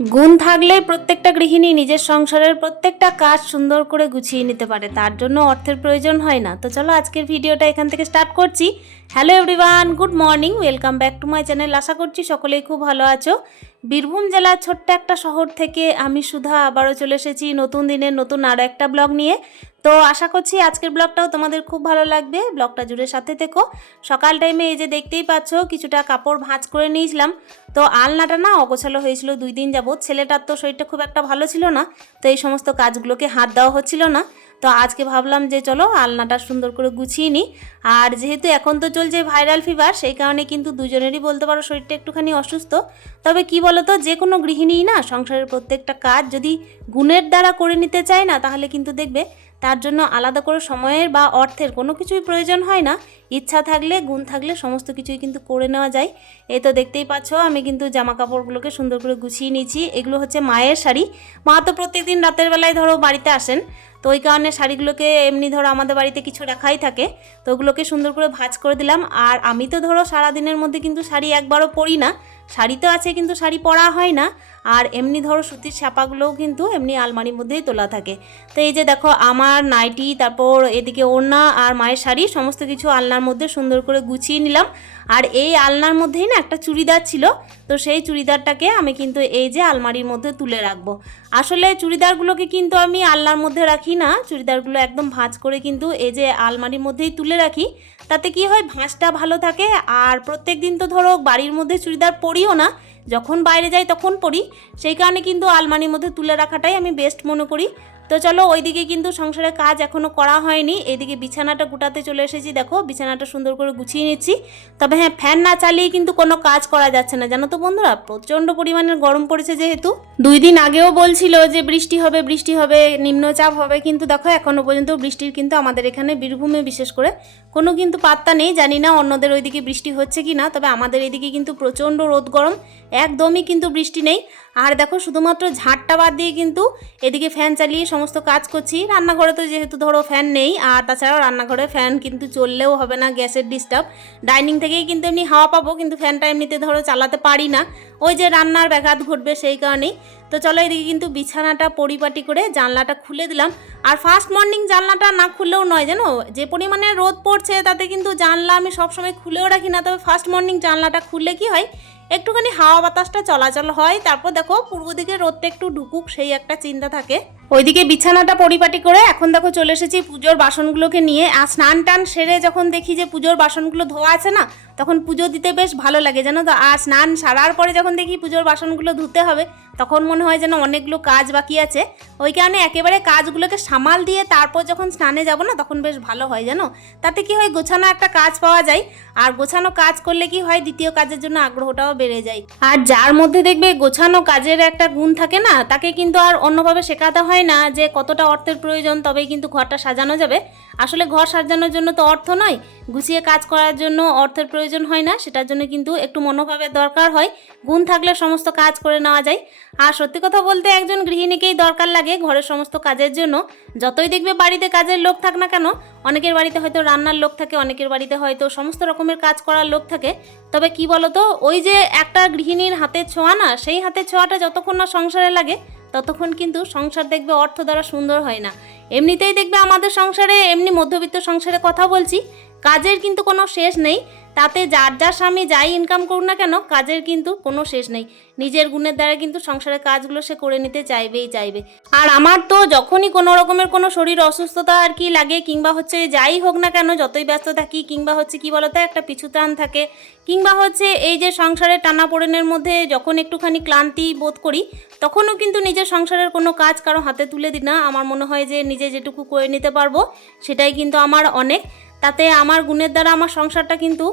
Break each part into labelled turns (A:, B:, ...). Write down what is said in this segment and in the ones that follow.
A: গুণ থাকলে প্রত্যেকটা গৃহিণী নিজের সংসারের প্রত্যেকটা কাজ সুন্দর করে গুছিয়ে নিতে পারে, তার জন্য অর্থের প্রয়োজন হয় না। তো চলো আজকের ভিডিওটা এখান থেকে স্টার্ট করছি। Hello everyone good morning welcome back to my channel আশা করছি সকলেই খুব ভালো আছো। বীরভূম জেলার ছোট্ট একটা শহর থেকে আমি সুধা আবারও চলে এসেছি নতুন দিনের নতুন আরও একটা ব্লগ নিয়ে। তো আশা করছি আজকের ব্লগটাও তোমাদের খুব ভালো লাগবে। ব্লগটা জুড়ে সাথে থেকো। সকাল টাইমে এই যে দেখতেই পাচ্ছ, কিছুটা কাপড় ভাঁজ করে নিয়েছিলাম। তো আলনাটা না অগোছালো হয়েছিল, দুই দিন যাবৎ। ছেলেটার তো শরীরটা খুব একটা ভালো ছিল না, তো এই সমস্ত কাজগুলোকে হাত দেওয়া হচ্ছিল না। তো আজকে ভাবলাম যে চলো আলনাটা সুন্দর করে গুছিয়ে নিই। আর যেহেতু এখন তো চলছে ভাইরাল ফিভার সেই কারণে কিন্তু দুজনেরই বলতে পারো শরীরটা একটুখানি অসুস্থ। তবে কি তো যে কোনো গৃহিণী না সংসারের প্রত্যেকটা কাজ যদি গুণের দ্বারা করে নিতে চায় না, তাহলে কিন্তু দেখবে তার জন্য আলাদা করে সময়ের বা অর্থের কোনো কিছুই প্রয়োজন হয় না। ইচ্ছা থাকলে, গুণ থাকলে সমস্ত কিছুই কিন্তু করে নেওয়া যায়। এই তো দেখতেই পাচ্ছ, আমি কিন্তু জামা কাপড়গুলোকে সুন্দর করে গুছিয়ে নিয়েছি। এগুলো হচ্ছে মায়ের শাড়ি। মা তো প্রত্যেকদিন রাতের বেলায় ধরো বাড়িতে আসেন। তো ওই কারণে শাড়িগুলোকে এমনি ধরো আমাদের বাড়িতে কিছু রাখাই থাকে। তো ওগুলোকে সুন্দর করে ভাজ করে দিলাম। আর আমি তো ধরো সারাদিনের মধ্যে কিন্তু শাড়ি একবারও পরি না। শাড়ি তো আছে কিন্তু শাড়ি পরা হয় না। আর এমনি ধরো সুতির ছাপাগুলোও কিন্তু এমনি আলমারির মধ্যেই তোলা থাকে। তো এই যে দেখো, আমার নাইটি, তারপর এদিকে ওড়না আর মায়ের শাড়ি, সমস্ত কিছু আলনার মধ্যে সুন্দর করে গুছিয়ে নিলাম। আর এই আলনার মধ্যেই না একটা চুড়িদার ছিল। তো সেই চুড়িদারটাকে আমি কিন্তু এই যে আলমারির মধ্যে তুলে রাখব। আসলে চুড়িদারগুলোকে কিন্তু আমি আলনার মধ্যে রাখি না। চুড়িদারগুলো একদম ভাঁজ করে কিন্তু এই যে আলমারির মধ্যেই তুলে রাখি। তাতে কি হয়, ভাঁজটা ভালো থাকে। আর প্রত্যেক দিন তো ধরো বাড়ির মধ্যে চুড়িদার পরিও না। যখন বাইরে যাই তখন পরি। সেই কারণে কিন্তু আলমারির মধ্যে তুলে রাখাটাই আমি বেস্ট মনে করি। তো চলো ওইদিকে কিন্তু সংসারের কাজ এখনও করা হয়নি। এইদিকে বিছানাটা গুটাতে চলে এসেছি। দেখো, বিছানাটা সুন্দর করে গুছিয়ে নিচ্ছি। তবে হ্যাঁ ফ্যান না চালিয়ে কিন্তু কোনো কাজ করা যাচ্ছে না। জানো তো বন্ধুরা, প্রচণ্ড পরিমাণের গরম পড়েছে যেহেতু। দুই দিন আগেও বলছিল যে বৃষ্টি হবে বৃষ্টি হবে, নিম্নচাপ হবে। কিন্তু দেখো, এখনও পর্যন্ত বৃষ্টির কিন্তু আমাদের এখানে বীরভূমে বিশেষ করে কোনো কিন্তু পাত্তা নেই। জানি না অন্যদের ওইদিকে বৃষ্টি হচ্ছে কি না তবে আমাদের এদিকে কিন্তু প্রচণ্ড রোদ গরম। একদমই কিন্তু বৃষ্টি নেই। আর দেখো শুধুমাত্র ঝাড়টা বাদ দিয়ে কিন্তু এদিকে ফ্যান চালিয়ে সমস্ত কাজ করছি। রান্নাঘরে তো যেহেতু ধরো ফ্যান নেই, আর তাছাড়াও রান্নাঘরে ফ্যান কিন্তু চললেও হবে না গ্যাসের ডিস্টার্ব ডাইনিং থেকেই কিন্তু এমনি হাওয়া পাবো, কিন্তু ফ্যানটা এমনিতে ধরো চালাতে পারি না। ওই যে রান্নার ব্যাঘাত ঘটবে সেই কারণেই। তো চলো এদিকে কিন্তু বিছানাটা পরিপাটি করে জানলাটা খুলে দিলাম। আর ফার্স্ট মর্নিং জানলাটা না খুললেও নয়, জানো? যে পরিমাণে রোদ পড়ছে তাতে কিন্তু জানলা আমি সবসময় খুলেও রাখি না, তবে ফার্স্ট মর্নিং জানলাটা খুললে কি হয়? একটুখানি হাওয়া বাতাসটা চলাচল হয়, তারপর দেখো পূর্ব দিকে রোদটা একটু ঢুকুক, সেই একটা চিন্তা থাকে। ওইদিকে বিছানাটা পরিপাটি করে এখন দেখো চলে এসেছি পুজোর বাসনগুলোকে নিয়ে, আর স্নান টান সেরে যখন দেখি যে পুজোর বাসনগুলো ধোয়া আছে না তখন পুজো দিতে বেশ ভালো লাগে, জানো তো? আর স্নান সারার পরে যখন দেখি পুজোর বাসনগুলো ধুতে হবে, তখন মনে হয় যেন অনেকগুলো কাজ বাকি আছে। ওই কারণে একেবারে কাজগুলোকে সামাল দিয়ে তারপর যখন স্নানে যাব না, তখন বেশ ভালো হয়, জানো? তাতে কি হয়, গোছানো একটা কাজ পাওয়া যায়, আর গোছানো কাজ করলে কি হয়, দ্বিতীয় কাজের জন্য আগ্রহটাও বেড়ে যায়। আর যার মধ্যে দেখবে গোছানো কাজের একটা গুণ থাকে না, তাকে কিন্তু আর অন্যভাবে শেখাতে হয় না যে কতটা অর্থের প্রয়োজন, তবেই কিন্তু ঘরটা সাজানো যাবে। আসলে ঘর সাজানোর জন্য তো অর্থ নয় গুছিয়ে কাজ করার জন্য অর্থের প্রয়োজন হয় না, সেটার জন্য কিন্তু একটু মনোভাবের দরকার হয়। গুণ থাকলে সমস্ত কাজ করে নেওয়া যায়। আর সত্যি কথা বলতে একজন গৃহিণীকেই দরকার লাগে ঘরের সমস্ত কাজের জন্য। যতই দেখবে বাড়িতে কাজের লোক থাক না কেন, অনেকের বাড়িতে হয়তো রান্নার লোক থাকে, অনেকের বাড়িতে হয়তো সমস্ত রকমের কাজ করার লোক থাকে। তবে কি বলতো, ওই যে একটা গৃহিণীর হাতের ছোঁয়া না, সেই হাতের ছোঁয়াটা যতক্ষণ না সংসারে লাগে ততক্ষণ কিন্তু সংসার দেখবে অর্থ দ্বারা সুন্দর হয় না। এমনিতেই দেখবে আমাদের সংসারে, এমনি মধ্যবিত্ত সংসারে কথা বলছি, কাজের কিন্তু কোনো শেষ নেই। তাতে যার যার স্বামী যাই ইনকাম করুক না কেন, কাজের কিন্তু কোনো শেষ নেই। নিজের গুণের দ্বারা কিন্তু সংসারের কাজগুলো সে করে নিতে চাইবেই চাইবে। আর আমার তো যখনই কোনো রকমের কোনো শরীর অসুস্থতা আর কি লাগে, কিংবা হচ্ছে যাই হোক না কেন, যতই ব্যস্ত থাকি, কিংবা হচ্ছে কি বলতো, একটা পিছু টান থাকে, কিংবা হচ্ছে এই যে সংসারের টানাপোড়েনের মধ্যে যখন একটুখানি ক্লান্তি বোধ করি, তখনও কিন্তু নিজের সংসারের কোনো কাজ কারও হাতে তুলে দিই না। আমার মনে হয় যে নিজে যেটুকু করে নিতে পারব, সেটাই কিন্তু আমার অনেক। তাতে আমার গুণের দ্বারা আমার সংসারটা কিন্তু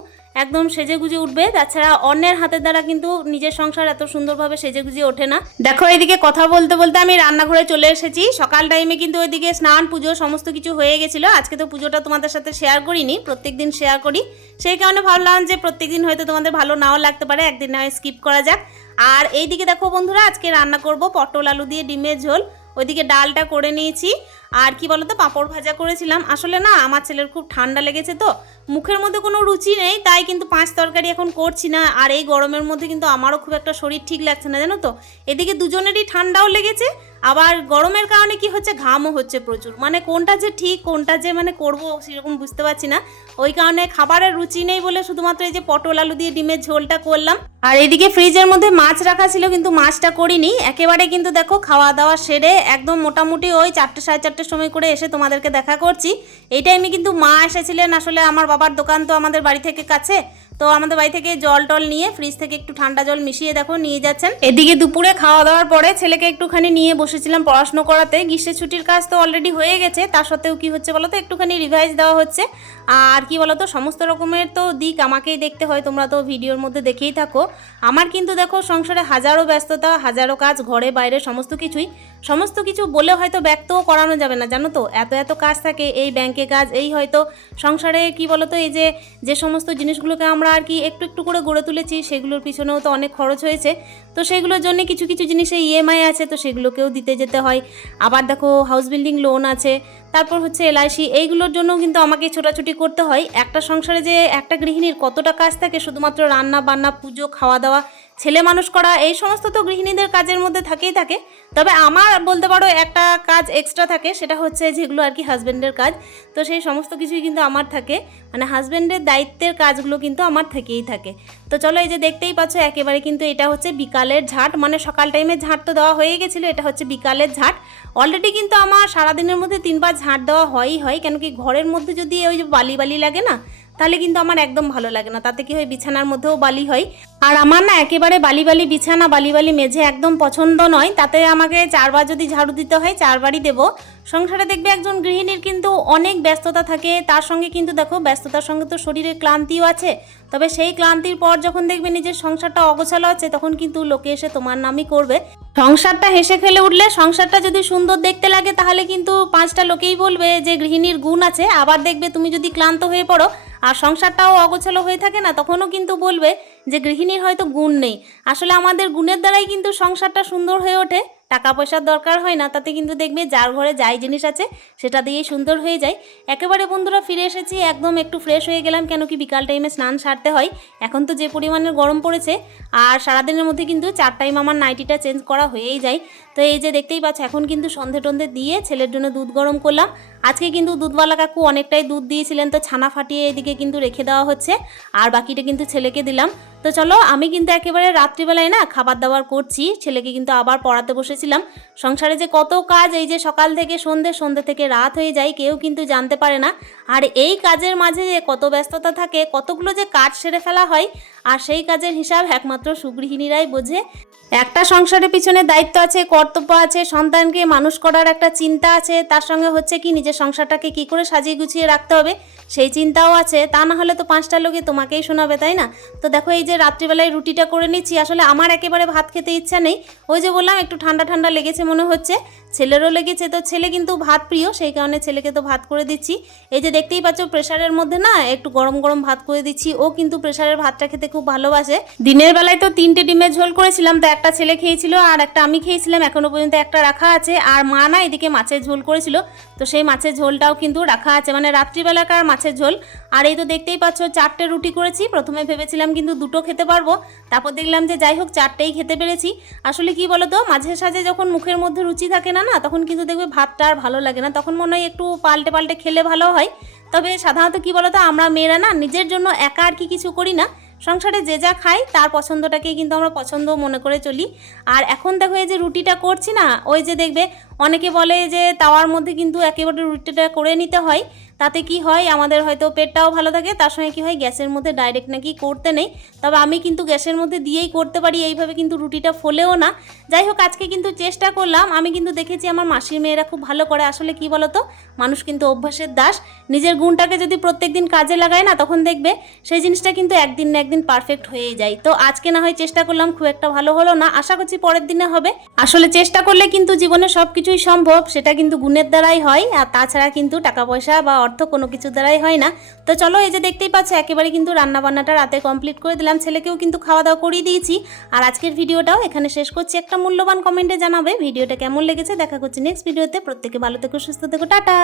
A: একদম সেজে গুজে উঠবে। তাছাড়া অন্যের হাতের দ্বারা কিন্তু নিজের সংসার এত সুন্দরভাবে সেজে গুজে ওঠে না। দেখো, এদিকে কথা বলতে বলতে আমি রান্নাঘরে চলে এসেছি। সকাল টাইমে কিন্তু ওইদিকে স্নান, পুজো সমস্ত কিছু হয়ে গেছিল। আজকে তো পুজোটা তোমাদের সাথে শেয়ার করিনি, প্রত্যেক দিন শেয়ার করি। সেই কারণে ভাবলাম যে প্রত্যেক দিন হয়তো তোমাদের ভালো নাও লাগতে পারে, একদিন না স্কিপ করা যাক। আর এইদিকে দেখো বন্ধুরা, আজকে রান্না করব পটল আলু দিয়ে ডিমের ঝোল। ওইদিকে ডালটা করে নিয়েছি। আর কি বলতো, পাঁপড় ভাজা করেছিলাম। আসলে না, আমার ছেলের খুব ঠান্ডা লেগেছে তো। মুখের মধ্যে কোনো রুচি নেই, তাই কিন্তু পাঁচ তরকারি এখন করছি না। আর এই গরমের মধ্যে কিন্তু আমারও খুব একটা শরীর ঠিক লাগছে না, জানো তো? এদিকে দুজনেরই ঠান্ডাও লেগেছে আবার গরমের কারণে কি হচ্ছে? ঘামও হচ্ছে প্রচুর। মানে কোনটা যে ঠিক, কোনটা যে মানে করব সেরকম বুঝতে পারছি না। ওই কারণে খাবারের রুচি নেই বলে শুধুমাত্র এই যে পটল, আলু দিয়ে ডিমের ঝোলটা করলাম। আর এদিকে ফ্রিজের মধ্যে মাছ রাখা ছিল কিন্তু মাছটা করিনি। একেবারে কিন্তু দেখো খাওয়া দাওয়া সেরে একদম মোটামুটি ওই চারটে, সাড়ে চারটের সময় করে এসে তোমাদেরকে দেখা করছি। এই টাইমে কিন্তু মা এসেছিলেন আসলে আমার বাবার দোকান তো আমাদের বাড়ি থেকে কাছে। তো আমাদের বাড়ি থেকে জল টল নিয়ে ফ্রিজ থেকে একটু ঠান্ডা জল মিশিয়ে দেখো, নিয়ে যাচ্ছেন। এদিকে দুপুরে খাওয়া দাওয়ার পরে ছেলেকে একটুখানি নিয়ে বসেছিলাম পড়াশুনো করাতে। গ্রীষ্মের ছুটির কাজ তো অলরেডি হয়ে গেছে, তার সত্ত্বেও কি হচ্ছে বলো তো একটুখানি রিভাইজ দেওয়া হচ্ছে। আর কি বলো তো সমস্ত রকমের তো দিক আমাকেই দেখতে হয়, তোমরা তো ভিডিওর মধ্যে দেখেই থাকো। আমার কিন্তু দেখো, সংসারে হাজারো ব্যস্ততা, হাজারো কাজ, ঘরে, বাইরে সমস্ত কিছুই। সমস্ত কিছু বলে হয়তো ব্যক্তও করানো যাবে না, জানো তো? এত এত কাজ থাকে, এই ব্যাংকে কাজ, এই হয়তো সংসারে কি বলতো, এই যে যে সমস্ত জিনিসগুলোকে আমরা আর কি একটু একটু করে গড়ে তুলেছি, সেগুলোর পিছনেও তো অনেক খরচ হয়েছে। তো সেগুলোর জন্য কিছু কিছু জিনিসে ইএমআই আছে, তো সেগুলোকেও দিতে যেতে হয়। আবার দেখো হাউস বিল্ডিং লোন আছে, তারপর হচ্ছে এলআইসি এইগুলোর জন্যও কিন্তু আমাকে ছোটাছুটি করতে হয়। একটা সংসারে যে একটা গৃহিণীর কতটা কাজ থাকে, শুধুমাত্র রান্না বান্না পুজো খাওয়া দাওয়া ছেলে মানুষ করা, এই সমস্ত তো গৃহিণীদের কাজের মধ্যে থাকেই থাকে। তবে আমার বলতে পারো একটা কাজ এক্সট্রা থাকে, সেটা হচ্ছে যেগুলো আর কি হাজব্যান্ডের কাজ। তো সেই সমস্ত কিছুই কিন্তু আমার থাকে। মানে হাজব্যান্ডের দায়িত্বের কাজগুলো কিন্তু আমার থেকেই থাকে। তো চলো এই যে দেখতেই পাচ্ছ, একেবারে কিন্তু এটা হচ্ছে বিকালের ঝাঁট। মানে সকাল টাইমে ঝাঁট তো দেওয়া হয়ে গেছিল, এটা হচ্ছে বিকালের ঝাঁট। অলরেডি কিন্তু আমার সারাদিনের মধ্যে তিনবার ঝাঁট দেওয়া হয়ই হয়, কেন কি ঘরের মধ্যে যদি ওই যে বালি বালি লাগে না তাহলে কিন্তু আমার একদম ভালো লাগে না। তাতে কি হয়, বিছানার মধ্যেও বালি হয়। আর আমার না একেবারে বালি বালি বিছানা, বালি বালি মেঝে একদম পছন্দ নয়। তাতে আমাকে চারবার যদি ঝাড়ু দিতে হয়, চারবারই দেবো। সংসারে দেখবে একজন গৃহিণীর কিন্তু অনেক ব্যস্ততা থাকে। তার সঙ্গে কিন্তু দেখো, ব্যস্ততার সঙ্গে তো শরীরের ক্লান্তিও আছে। তবে সেই ক্লান্তির পর যখন দেখবে নিজের সংসারটা অগোছালো আছে, তখন কিন্তু লোকে এসে তোমার নামই করবে। সংসারটা হেসে খেলে উঠলে সংসারটা যদি সুন্দর দেখতে লাগে, তাহলে কিন্তু পাঁচটা লোকেই বলবে যে গৃহিণীর গুণ আছে। আবার দেখবে তুমি যদি ক্লান্ত হয়ে পড়ো আর সংসারটাও অগোছালো হয়ে থাকে না, তখনও কিন্তু বলবে যে গৃহিণীর হয়তো গুণ নেই। আসলে আমাদের গুণের দ্বারাই কিন্তু সংসারটা সুন্দর হয়ে ওঠে। টাকা পয়সার দরকার হয় না, তাতে কিন্তু দেখবে যার ঘরে যাই জিনিস আছে, সেটা দিয়েই সুন্দর হয়ে যায়। একেবারে বন্ধুরা ফিরে এসেছি, একদম একটু ফ্রেশ হয়ে গেলাম, কেন কি বিকাল টাইমে স্নান সারতে হয়। এখন তো যে পরিমাণের গরম পড়েছে, আর সারাদিনের মধ্যে কিন্তু চার টাইম আমার নাইটিটা চেঞ্জ করা হয়েই যায়। তো এই যে দেখতেই পাচ্ছ, এখন কিন্তু সন্ধে টন্ধে দিয়ে ছেলের জন্য দুধ গরম করলাম। আজকে কিন্তু দুধওয়ালা কাকু অনেকটাই দুধ দিয়েছিলেন, তো ছানা ফাটিয়ে এদিকে কিন্তু রেখে দেওয়া হচ্ছে, আর বাকিটা কিন্তু ছেলেকে দিলাম। তো চলো, আমি কিন্তু একেবারে রাত্রিবেলায় না খাবার দাবার করছি। ছেলেকে কিন্তু আবার পড়াতে বসেছিলাম। সংসারে যে কত কাজ, এই যে সকাল থেকে সন্ধে সন্ধে থেকে রাত হয়ে যায়, কেউ কিন্তু জানতে পারে না। আর এই কাজের মাঝে যে কত ব্যস্ততা থাকে, কতগুলো যে কাজ সেরে ফেলা হয়, আর সেই কাজের হিসাব একমাত্র সুগৃহিণীরাই বোঝে। একটা সংসারের পিছনে দায়িত্ব আছে, কর্তব্য আছে, সন্তানকে মানুষ করার একটা চিন্তা আছে, তার সঙ্গে হচ্ছে কি, নিজের সংসারটাকে কি করে সাজিয়ে গুছিয়ে রাখতে হবে সেই চিন্তাও আছে। তা না হলে তো পাঁচটা লোকে তোমাকেই শোনাবে, তাই না? তো দেখো এই যে রাত্রিবেলায় রুটিটা করে নিচ্ছি, আসলে আমার একেবারে ভাত খেতে ইচ্ছা নেই। ওই যে বললাম, একটু ঠান্ডা ঠান্ডা লেগেছে মনে হচ্ছে। ছেলেরও লেগেছে। তো ছেলে কিন্তু ভাত প্রিয়, সেই কারণে ছেলেকে তো ভাত করে দিচ্ছি। এই যে দেখতেই পাচ্ছ প্রেশারের মধ্যে না একটু গরম গরম ভাত করে দিচ্ছি। ও কিন্তু প্রেশারের ভাতটা খেতে খুব ভালোবাসে। দিনের বেলায় তো তিনটে ডিমের ঝোল করেছিলাম, তো একটা ছেলে খেয়েছিল আর একটা আমি খেয়েছিলাম। এখনও পর্যন্ত একটা রাখা আছে। আর মা না এদিকে মাছের ঝোল করেছিল, তো সেই মাছের ঝোলটাও কিন্তু রাখা আছে। মানে রাত্রিবেলাকার মাছের ঝোল। আর এই তো দেখতেই পাচ্ছ, চারটে রুটি করেছি। প্রথমে ভেবেছিলাম কিন্তু দুটো খেতে পারব। তারপর দেখলাম যে যাই হোক, চারটেই খেতে পেরেছি। আসলে কি বলতো, মাঝে সাঝে যখন মুখের মধ্যে রুচি থাকে না না, তখন কিন্তু দেখবে ভাতটা আর ভালো লাগে না। তখন মনে হয় একটু পাল্টে পাল্টে খেলে ভালো হয়। তবে সাধারণত কি বলতো, আমরা মেয়েরা না, নিজের জন্য একা আর কি কিছু করি না। সংসারে যে যা খাই, তার পছন্দটাকেই কিন্তু আমরা পছন্দ মনে করে চলি। আর এখন দেখো এই যে রুটিটা করছি না, ওই যে দেখবে অনেকে বলে যে তাওয়ার মধ্যে কিন্তু একেবারে রুটিটা করে নিতে হয়। তাতে কি হয়, আমাদের হয়তো পেটটাও ভালো থাকে, তার সঙ্গে কি হয়, গ্যাসের মধ্যে ডাইরেক্ট নাকি করতে নেই। তবে আমি কিন্তু গ্যাসের মধ্যে দিয়েই করতে পারি, এইভাবে কিন্তু রুটিটা ফোলেও না। যাই হোক, আজকে কিন্তু চেষ্টা করলাম। আমি কিন্তু দেখেছি আমার মাসির মেয়েরা খুব ভালো করে। আসলে কি বলতো, মানুষ কিন্তু অভ্যাসের দাস। নিজের গুণটাকে যদি প্রত্যেকদিন কাজে লাগায় না, তখন দেখবে সেই জিনিসটা কিন্তু একদিন না একদিন পারফেক্ট হয়েই যায়। তো আজকে না হয় চেষ্টা করলাম, খুব একটা ভালো হলো না। আশা করছি পরের দিনে হবে। আসলে চেষ্টা করলে কিন্তু জীবনে সব কিছুই সম্ভব, সেটা কিন্তু গুণের দ্বারাই হয়। আর তাছাড়া কিন্তু টাকা পয়সা বা অর্থ কোনো কিছু দ্বারাই হয় না। তো চলো এই যে দেখতেই পাচ্ছ, একেবারে কিন্তু রান্নাবান্নাটা রাতে কমপ্লিট করে দিলাম। ছেলেকেও কিন্তু খাওয়া দাওয়া করিয়ে দিয়েছি। আর আজকের ভিডিওটাও এখানে শেষ করছি। একটা মূল্যবান কমেন্টে জানাবে ভিডিওটা কেমন লেগেছে। দেখা করছি নেক্সট ভিডিওতে প্রত্যেকে ভালো থেকো, সুস্থ থেকো, টাটা!